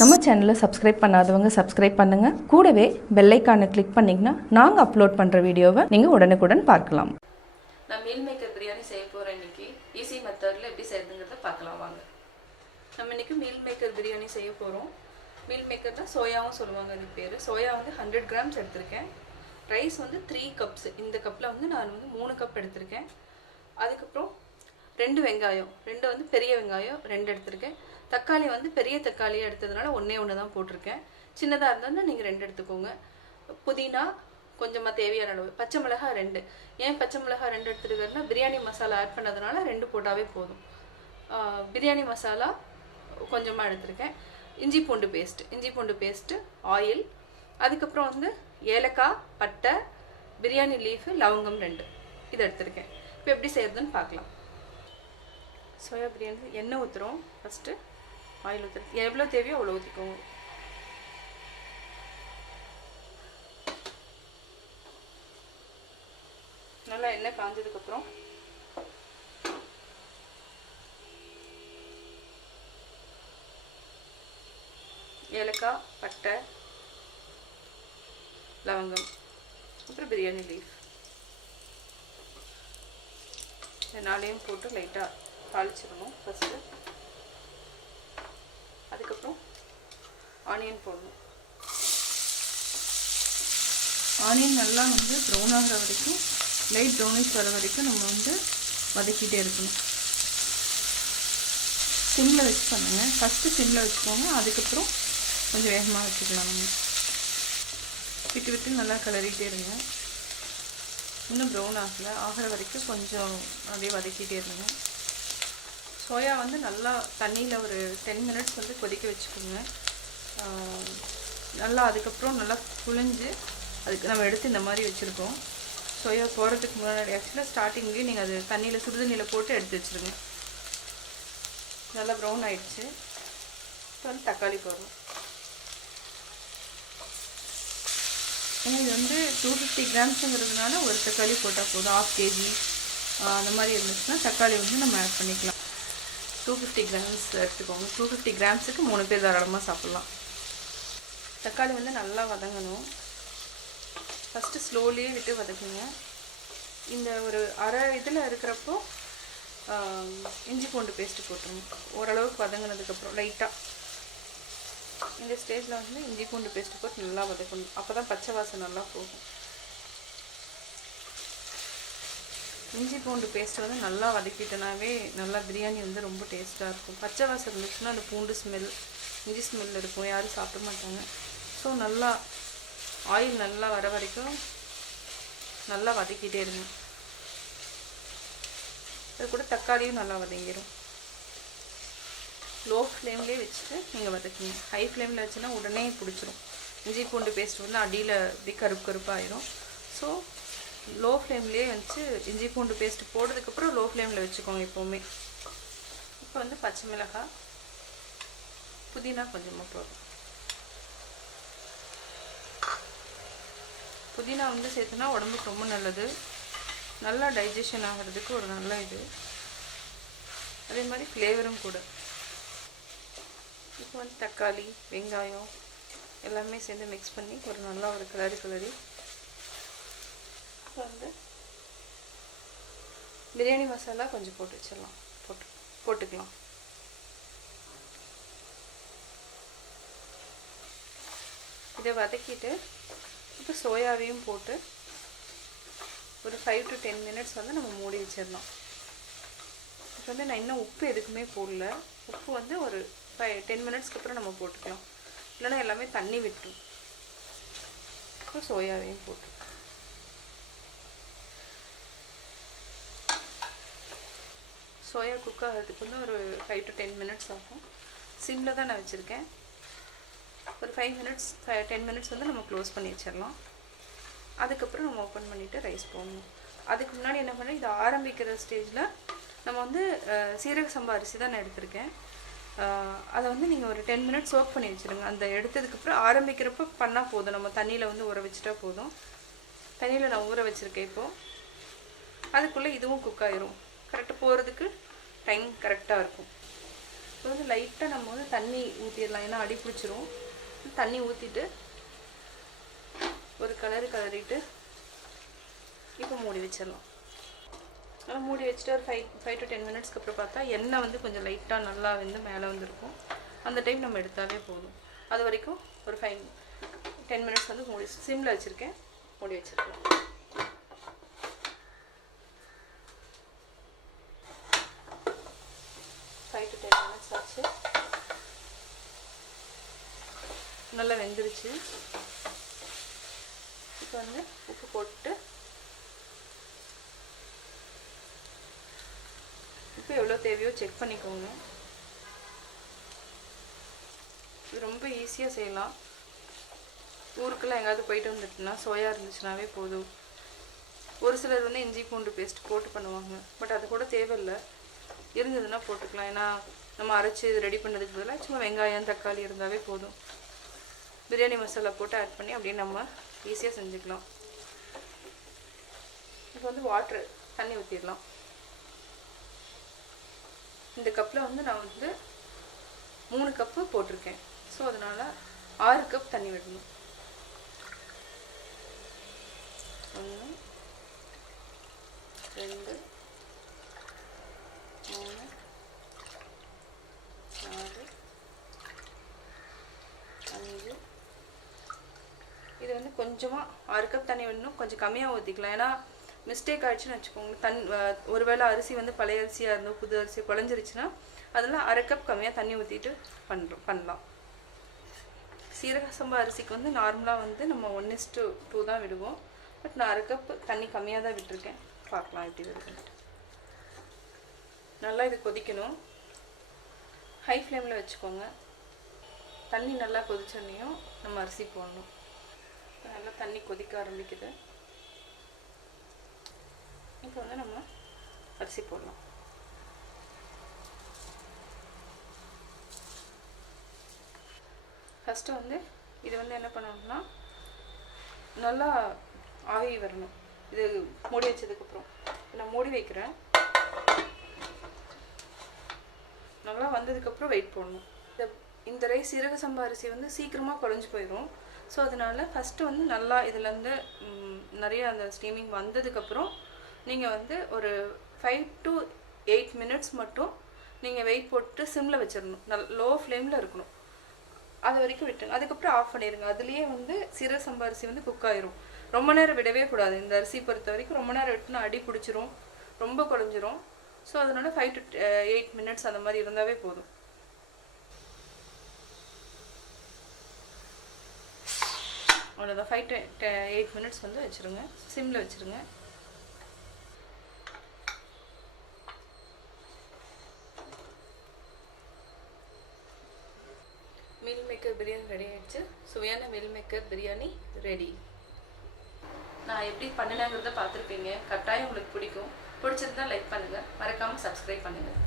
நம்ம சேனலை சப்ஸ்கிரைப் பண்ணாதவங்க சப்ஸ்கிரைப் பண்ணுங்கள். கூடவே பெல் ஐக்கானை கிளிக் பண்ணிங்கன்னா நாங்கள் அப்லோட் பண்ணுற வீடியோவை நீங்கள் உடனுக்குடன் பார்க்கலாம். நான் மீல் மேக்கர் பிரியாணி செய்ய போகிறேன். இன்றைக்கி ஈஸி மெத்தடில் எப்படி செய்யுதுங்கிறத பார்க்கலாம் வாங்க. நம்ம இன்றைக்கி மீல் மேக்கர் பிரியாணி செய்ய போகிறோம். மீல் மேக்கர் தான் சோயாவும் சொல்லுவாங்க அதுக்கு பேர். சோயா வந்து 100 கிராம்ஸ் எடுத்திருக்கேன். ரைஸ் வந்து 3 கப்ஸ். இந்த கப்பில் வந்து நான் வந்து 3 கப் எடுத்திருக்கேன். அதுக்கப்புறம் 2 வெங்காயம், 2 வந்து பெரிய வெங்காயம் 2 எடுத்திருக்கேன். தக்காளி வந்து பெரிய தக்காளியை எடுத்ததுனால ஒன்று தான் போட்டிருக்கேன். சின்னதாக இருந்தாலும் நீங்கள் 2 எடுத்துக்கோங்க. புதினா கொஞ்சமாக தேவையான அளவு, பச்சை மிளகாய் 2. ஏன் பச்சை மிளகாய் 2 எடுத்துருக்கேன்னா பிரியாணி மசாலா ஆட் பண்ணதுனால 2 போட்டாவே போதும். பிரியாணி மசாலா கொஞ்சமாக எடுத்திருக்கேன். இஞ்சி பூண்டு பேஸ்ட்டு, ஆயில், அதுக்கப்புறம் வந்து ஏலக்காய், பட்டை, பிரியாணி லீஃபு, லவங்கம் 2 இது எடுத்திருக்கேன். இப்போ எப்படி செய்யறதுன்னு பார்க்கலாம். சோயா பிரியாணி எண்ணெய் ஊற்றுறோம். ஃபஸ்ட்டு ஆயில் ஊற்றுறது எவ்வளோ தேவையோ அவ்வளோ ஊற்றிக்கோங்க. நல்லா எண்ணெய் காஞ்சதுக்கப்புறம் ஏலக்காய், பட்டை, லவங்கம், அப்புறம் பிரியாணி லீஃப் இந்த 4 போட்டு லைட்டாக தாளிச்சிடணும் ஃபஸ்ட்டு. அதுக்கப்புறம் ஆனியன் போடணும். ஆனியன் நல்லா வந்து ப்ரௌன் ஆகிற வரைக்கும், லைட் ப்ரௌனிஷ் வர வரைக்கும் நம்ம வந்து வதக்கிட்டே இருக்கணும். சிம்மில் வச்சு பண்ணுங்கள். ஃபஸ்ட்டு சிம்மில் வச்சுக்கோங்க. அதுக்கப்புறம் கொஞ்சம் வேகமாக வச்சுக்கலாம். நம்ம விட்டு நல்லா கிளறிட்டே இருங்க. இன்னும் ப்ரௌன் ஆகிற வரைக்கும் கொஞ்சம் அப்படியே வதக்கிட்டே இருங்க. சோயா வந்து நல்லா தண்ணியில் ஒரு 10 மினிட்ஸ் வந்து கொதிக்க வச்சுக்கோங்க. நல்லா அதுக்கப்புறம் நல்லா புழிஞ்சு அதுக்கு நம்ம எடுத்து இந்த மாதிரி வச்சுருக்கோம். சோயா போகிறதுக்கு முன்னாடி ஆக்சுவலாக ஸ்டார்டிங்லேயே நீங்கள் அது தண்ணியில் சுடுதண்ணியில் போட்டு எடுத்து வச்சுருங்க. நல்லா ப்ரௌன் ஆகிடுச்சு. இப்போ வந்து தக்காளி போடுறோம். ஏன்னா இது வந்து 250 கிராம்ஸுங்கிறதுனால ஒரு தக்காளி போட்டால் போதும். 1/2 kg அந்த மாதிரி இருந்துச்சுன்னா தக்காளி வந்து நம்ம ஆட் பண்ணிக்கலாம். 250 கிராம்ஸ் எடுத்துக்கோங்க. 250 கிராம்ஸுக்கு 3 பேர் தாராளமாக சாப்பிட்லாம். தக்காளி வந்து நல்லா வதங்கணும். ஃபஸ்ட்டு ஸ்லோலியே விட்டு வதக்குங்க. இந்த ஒரு அரை இதில் இருக்கிறப்போ இஞ்சி பூண்டு பேஸ்ட்டு போட்டுருங்க. ஓரளவுக்கு வதங்கினதுக்கப்புறம் லைட்டாக இந்த ஸ்டேஜில் வந்து இஞ்சி பூண்டு பேஸ்ட்டு போட்டு நல்லா வதக்கணும். அப்போ தான் பச்சை வாசம் நல்லா போகும். இஞ்சி பூண்டு பேஸ்ட்டு வந்து நல்லா வதக்கிட்டனாவே நல்லா பிரியாணி வந்து ரொம்ப டேஸ்ட்டாக இருக்கும். பச்சை வாசம் இருந்துச்சுன்னா அந்த பூண்டு ஸ்மெல், இஞ்சி ஸ்மெல் இருக்கும், யாரும் சாப்பிட மாட்டாங்க. ஸோ நல்லா ஆயில் நல்லா வர வரைக்கும் நல்லா வதக்கிட்டே இருங்க. அது கூட தக்காளியும் நல்லா வதங்கிடும். லோ ஃப்ளேம்லேயே வச்சுட்டு நீங்கள் வதக்குங்க. ஹை ஃப்ளேமில் வச்சுன்னா உடனே பிடிச்சிரும். இஞ்சி பூண்டு பேஸ்ட் வந்து அடியில் இப்படி கருப்பாயிடும். ஸோ லோ ஃப்ளேம்லேயே வச்சு இஞ்சி பூண்டு பேஸ்ட்டு போட்டதுக்கப்புறம் லோ ஃப்ளேமில் வச்சுக்கோங்க எப்போவுமே. இப்போ வந்து பச்சை மிளகாய், புதினா கொஞ்சமாக போடுறோம். புதினா வந்து சேர்த்துனா உடம்புக்கு ரொம்ப நல்லது. நல்லா டைஜஷன் ஆகிறதுக்கு ஒரு நல்ல இது. அதே மாதிரி ஃப்ளேவரும் கூட. இப்போ வந்து தக்காளி, வெங்காயம் எல்லாமே சேர்ந்து மிக்ஸ் பண்ணி ஒரு நல்லா ஒரு கிளறி வந்து பிரியாணி மசாலா கொஞ்சம் போட்டு வச்சிடலாம். போட்டுக்கலாம். இதை வதக்கிட்டு இப்போ சோயாவையும் போட்டு ஒரு 5 to 10 மினிட்ஸ் வந்து நம்ம மூடி வச்சிடலாம். இப்போ வந்து நான் இன்னும் உப்பு எதுக்குமே போடல. உப்பு வந்து ஒரு 10 மினிட்ஸ்க்கு அப்புறம் நம்ம போட்டுக்கலாம். இல்லைன்னா எல்லாமே தண்ணி விட்டுரும். இப்போ சோயாவையும் போட்டு சோயா குக் ஆகிறதுக்கு வந்து ஒரு 5 to 10 மினிட்ஸ் ஆகும். சிம்மில் தான் நான் வச்சுருக்கேன். ஒரு 10 மினிட்ஸ் வந்து நம்ம க்ளோஸ் பண்ணி வச்சிடலாம். அதுக்கப்புறம் நம்ம ஓப்பன் பண்ணிவிட்டு ரைஸ் போடணும். அதுக்கு முன்னாடி என்ன பண்ணேன், இது ஆரம்பிக்கிற ஸ்டேஜில் நம்ம வந்து சீரக சம்பா அரிசி தான் நான் எடுத்திருக்கேன். அதை வந்து நீங்கள் ஒரு 10 மினிட்ஸ் சோக் பண்ணி வச்சுருங்க. அந்த எடுத்ததுக்கப்புறம் ஆரம்பிக்கிறப்ப பண்ணால் போதும். நம்ம தண்ணியில் வந்து ஊற வச்சுட்டா போதும். தண்ணியில் நான் ஊற வச்சுருக்கேன். இப்போது அதுக்குள்ளே இதுவும் குக் ஆயிரும். கரெக்டாக போகிறதுக்கு டைம் கரெக்டாக இருக்கும். இப்போ வந்து லைட்டாக நம்ம வந்து தண்ணி ஊற்றிடலாம், ஏன்னா அடி பிடிச்சிரும். தண்ணி ஊற்றிட்டு ஒரு கலரிட்டு இப்போ மூடி வச்சிடலாம். ஆனால் மூடி வச்சுட்டு ஒரு 5 to 10 மினிட்ஸ்க்கு அப்புறம் பார்த்தா எண்ணெய் வந்து கொஞ்சம் லைட்டாக நல்லா வந்து மேலே வந்துருக்கும். அந்த டைம் நம்ம எடுத்தாவே போதும். அது வரைக்கும் ஒரு 10 மினிட்ஸ் வந்து மூடி சிம்மில் வச்சுருக்கேன், மூடி வச்சுருக்கேன். ஆச்சு, நல்லா வெந்துருச்சு. இப்போ வந்து உப்பு போட்டு உப்பு எவ்வளோ தேவையோ செக் பண்ணிக்கோங்க. இது ரொம்ப ஈஸியாக செய்யலாம். ஊருக்கெல்லாம் எங்கேயாவது போயிட்டு வந்துட்டுனா சோயா இருந்துச்சுனாவே போதும். ஒரு சிலர் வந்து இஞ்சி பூண்டு பேஸ்ட் போட்டு பண்ணுவாங்க, பட் அது கூட தேவையில்லை. இருந்ததுன்னா போட்டுக்கலாம், ஏன்னா நம்ம அரைச்சி இது ரெடி பண்ணதுக்கு பதிலாக சும்மா வெங்காயம் தக்காளி இருந்தாவே போதும். பிரியாணி மசாலா போட்டு ஆட் பண்ணி அப்படியே நம்ம ஈஸியாக செஞ்சுக்கலாம். இப்போ வந்து தண்ணி ஊற்றிடலாம். இந்த கப்பில் வந்து நான் வந்து 3 கப்பு போட்டிருக்கேன். ஸோ அதனால் 6 கப் தண்ணி விடணும். 1 2 3 4 5. இது வந்து கொஞ்சமாக 6 கப் தண்ணி விடணும், கொஞ்சம் கம்மியாக ஊற்றிக்கலாம். ஏன்னா மிஸ்டேக் ஆகிடுச்சுன்னு வச்சுக்கோங்க, ஒருவேளை அரிசி வந்து பழைய அரிசியாக இருந்தோம் புது அரிசி குழஞ்சிருச்சுன்னா அதெல்லாம் 1/2 கப் கம்மியாக தண்ணி ஊற்றிட்டு பண்ணலாம். சீரக சம்பா அரிசிக்கு வந்து நார்மலாக வந்து நம்ம 1:2 தான் விடுவோம். பட் நான் 1/2 கப் தண்ணி கம்மியாக தான் விட்டுருக்கேன். பார்க்கலாம் எப்படி வருதுன்ட்டு. நல்லா இது கொதிக்கணும், ஹை ஃப்ளேமில் வச்சுக்கோங்க. தண்ணி நல்லா கொதிச்சோன்னையும் நம்ம அரிசி போடணும். நல்லா தண்ணி கொதிக்க ஆரம்பிக்குது. இப்போ வந்து நம்ம அரிசி போடலாம். ஃபஸ்ட்டு வந்து இது வந்து என்ன பண்ணணும்னா நல்லா ஆவி வரணும். இது மூடி வச்சதுக்கப்புறம் நான் மூடி வைக்கிறேன். நல்லா வந்ததுக்கப்புறம் வெயிட் போடணும். இந்த ரைஸ் சீரக சம்பா அரிசி வந்து சீக்கிரமாக குழஞ்சி போயிடும். ஸோ அதனால் ஃபஸ்ட்டு வந்து நல்லா இதுலேருந்து நிறைய அந்த ஸ்டீமிங் வந்ததுக்கப்புறம் நீங்கள் வந்து ஒரு 5 to 8 மினிட்ஸ் மட்டும் நீங்கள் வெயிட் போட்டு சிம்மில் வச்சிடணும். லோ ஃப்ளேமில் இருக்கணும். அது வரைக்கும் விட்டுருங்க. அதுக்கப்புறம் ஆஃப் பண்ணிடுங்க. அதுலேயே வந்து சீரக சம்பா அரிசி வந்து குக் ஆயிரும். ரொம்ப நேரம் விடவே கூடாது. இந்த அரிசி பொறுத்த வரைக்கும் ரொம்ப நேரம் விட்டுனா அடி பிடிச்சிரும், ரொம்ப குழஞ்சிரும். ஸோ அதனால் 5 to 8 மினிட்ஸ் அந்த மாதிரி இருந்தாவே போதும். அவ்வளோதான். 5 to 8 மினிட்ஸ் வந்து வச்சுருங்க, சிம்மில் வச்சுருங்க. மீல் மேக்கர் பிரியாணி ரெடி ஆகிடுச்சு. சுவையான மீல் மேக்கர் பிரியாணி ரெடி. நான் எப்படி பண்ணினாங்கிறத பார்த்துருப்பீங்க. கட்டாயம் உங்களுக்கு பிடிக்கும். பிடிச்சிருந்தா லைக் பண்ணுங்கள், மறக்காமல் சப்ஸ்கிரைப் பண்ணுங்கள்.